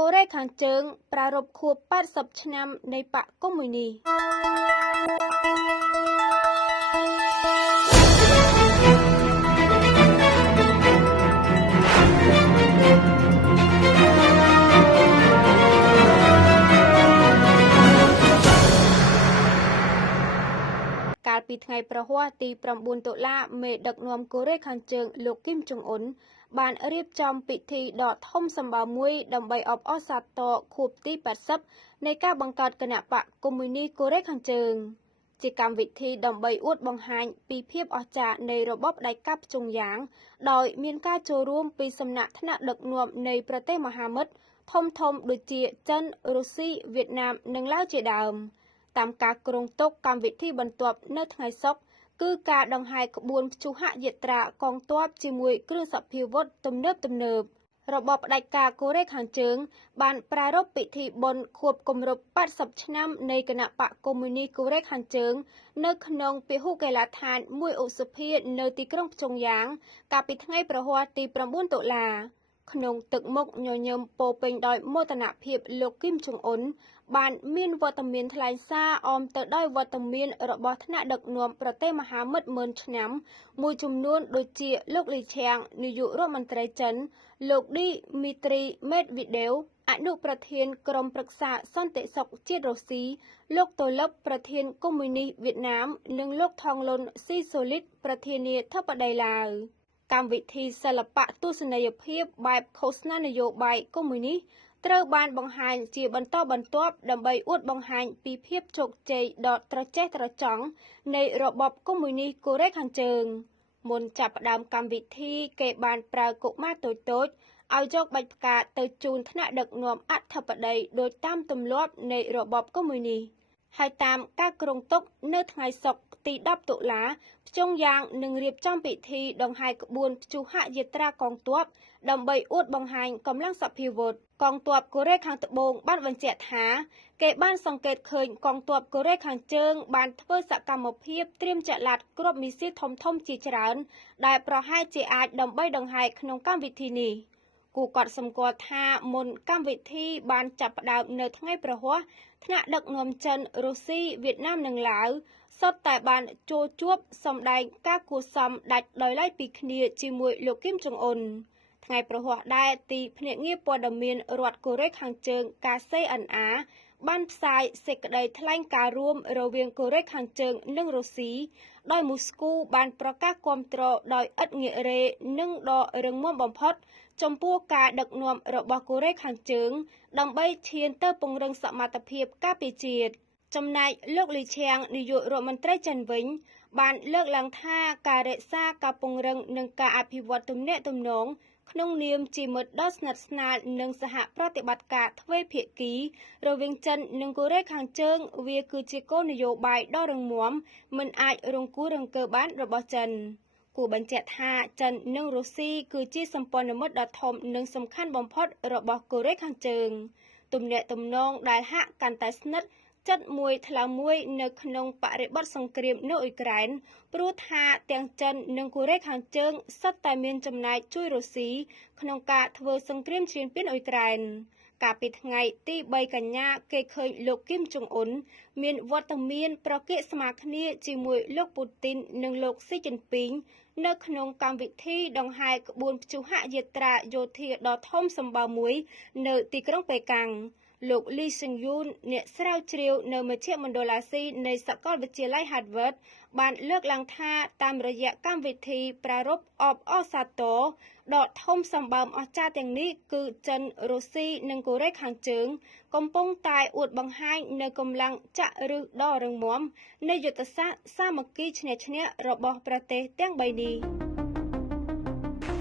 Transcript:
កូរ៉េខាងជើងប្រារព្ធខួប80ឆ្នាំនៃបកកុម្មុយនីកាលពីថ្ងៃប្រហ័សទី9 តុលាមេដឹកនាំកូរ៉េខាងជើងលោកគីមចុងអ៊ុនបានរៀបចំពិធីដ៏ធំសម្បើមមួយដើម្បីអបអរសាទរខួបទី80នៃការបង្កើតគណបកកុម្មុយនីកូរ៉េខាងជើងជាកម្មវិធីដើម្បីអួតបង្ហាញពីភាពអស្ចារ្យនៃរបបផ្ដាច់ការជុងយ៉ាងដោយមានការចូលរួមពីសំណាក់ថ្នាក់ដឹកនាំនៃប្រទេសមហាមិត្តធំដូចជាចិនរុស្ស៊ីវៀតណាមនិងឡាវជាដើមតាមការគ្រោងទុកកម្មវិធីបន្ទាប់នៅថ្ងៃសុក្រគឺការដង្ហែក្បួនព្យុហយាត្រាកងទ័ពជាមួយគ្រឿងសព្វាវុធទំនើបរបបផ្ដាច់ការកូរ៉េខាងជើងបានប្រារព្ធពិធីបុណ្យខួបគម្រប់80ឆ្នាំនៃគណបកកុម្មុយនីកូរ៉េខាងជើងនៅក្នុងពហុកីឡដ្ឋានមួយឧសភានៅទីក្រុងព្យុងយ៉ាងកាលពីថ្ងៃប្រហ័សទី9 តុលាក្នុងទឹកមុខញញឹមពោពេញដោយមោទនភាពលោកគីមចុងអ៊ុនបានមានវត្តមានថ្លែងសារអមទៅដោយវត្តមានរបស់ថ្នាក់ដឹកនាំប្រទេសមហាមិត្ត10000ឆ្នាំមួយចំនួនដូចជាលោកលីឆាងនាយករដ្ឋមន្ត្រីចិនលោកឌីមីត្រីមេតវីដេវអនុប្រធានក្រុមប្រឹក្សាសន្តិសុខជាតិរុស្ស៊ីលោកតូលឹបប្រធានកុម្មុយនីវៀតណាមនិងលោកថងលុនស៊ីសូលីតប្រធានាធិបតីឡាវកម្មវិធីសិល្បៈទស្សនីយភាពបែបឃោសនានយោបាយកុម្មុយនីសត្រូវបានបង្ហាញជាបន្តបន្ទាប់ដើម្បីអួតបង្ហាញពីភាពជោគជ័យដ៏ត្រចះត្រចង់នៃរបបកុម្មុយនីសកូរ៉េខាងជើងមុនចាប់ផ្ដើមកម្មវិធីគេបានប្រើកុមារតូចៗឲ្យយកបាច់ផ្កាទៅជូនថ្នាក់ដឹកនាំអធិបតីដោយតាមទម្លាប់នៃរបបកុម្មុយនីសហើយតាមការគ្រោងទុកនៅថ្ងៃសុក្រទី10 តុលាព្យុងយ៉ាងនឹងរៀបចំពិធីដង្ហែក្បួនព្យុហយាត្រាកងទ័ពដើម្បីអួតបង្ហាញកម្លាំងសព្វាវុធកងទ័ពកូរ៉េខាងត្បូងបានបញ្ជាក់ថាគេបានសង្កេតឃើញកងទ័ពកូរ៉េខាងជើងបានធ្វើសកម្មភាពត្រៀមចល័តគ្រាប់មីស៊ីលធំជាច្រើនដែលប្រហែលជាអាចដើម្បីដង្ហែក្នុងកម្មវិធីនេះគូកត់សម្គាល់ថាមុនកម្មវិធីបានចាប់ផ្ដើមនៅថ្ងៃប្រហ័សថ្នាក់ដឹកនាំចិនរុស្ស៊ីវៀតណាមនិងឡាវសុទ្ធតែបានចូលជួបសម្ដែងការគួរសមដាច់ដោយឡែកពីគ្នាជាមួយលោកគីមចុងអ៊ុនថ្ងៃប្រហ័សដែរទីភ្នាក់ងារព័ត៌មានរដ្ឋកូរ៉េខាងជើង KCNA បានផ្សាយសេចក្តីថ្លែងការណ៍រួមរវាងកូរ៉េខាងជើងនិងរុស្ស៊ីដោយមូស្គូបានប្រកាសគាំទ្រដោយឥតងាករេនិងដ៏រឹងមាំបំផុតចំពោះការដឹកនាំរបស់កូរ៉េខាងជើងដើម្បីឈានទៅពង្រឹងសមត្ថភាពការពារជាតិចំណែកលោកលីឆាងនាយករដ្ឋមន្ត្រីចិនវិញបានលើកឡើងថាការរក្សាការពង្រឹងនិងការអភិវឌ្ឍទំនាក់ទំនងក្នុងនាមជាមិត្តដ៏ស្និទ្ធស្នាលនិងសហប្រតិបត្តិការទ្វេភាគីរវាងចិននិងកូរ៉េខាងជើងវាគឺជាគោលនយោបាយដ៏រឹងមាំមិនអាចរង្គោះរង្គើបានរបស់ចិនគួរបញ្ជាក់ថាចិននិងរុស្ស៊ីគឺជាសម្ព័ន្ធមិត្តដ៏ធំនិងសំខាន់បំផុតរបស់កូរ៉េខាងជើងទំនាក់ទំនងដែលហាក់កាន់តែស្និទ្ធចិត្តមួយថ្លើមមួយនៅក្នុងបរិបទសង្គ្រាមនៅអ៊ុយក្រែនព្រោះថាទាំងចិននិងកូរ៉េខាងជើងសុទ្ធតែមានចំណែកជួយរុស្ស៊ីក្នុងការធ្វើសង្គ្រាមឈ្លានពានអ៊ុយក្រែនកាលពីថ្ងៃទី3 កញ្ញាគេឃើញលោកគីមចុងអ៊ុនមានវត្តមានប្រកៀកស្មាគ្នាជាមួយលោកពូទីននិងលោកស៊ីជីនពីងនៅក្នុងកម្មវិធីដង្ហែក្បួនព្យុហយាត្រាយោធាដ៏ធំសម្បើមមួយនៅទីក្រុងប៉េកាំងលោកលីស៊ឹងយូនអ្នកស្រាវជ្រាវនៅមជ្ឈមណ្ឌលអាស៊ីនៃសាកលវិទ្យាល័យ Harvard បានលើកឡើងថាតាមរយៈកម្មវិធីប្រារព្ធអបអរសាទរដ៏ធំសម្បើមអស្ចារ្យទាំងនេះគឺចិនរុស្ស៊ីនិងកូរ៉េខាងជើងកំពុងតែអួតបង្ហាញនៅកម្លាំងចាក់ឫសដ៏រឹងមាំនៃយុទ្ធសាស្ត្រសាមគ្គីឈ្នះ-ឈ្នះរបស់ប្រទេសទាំង3នេះ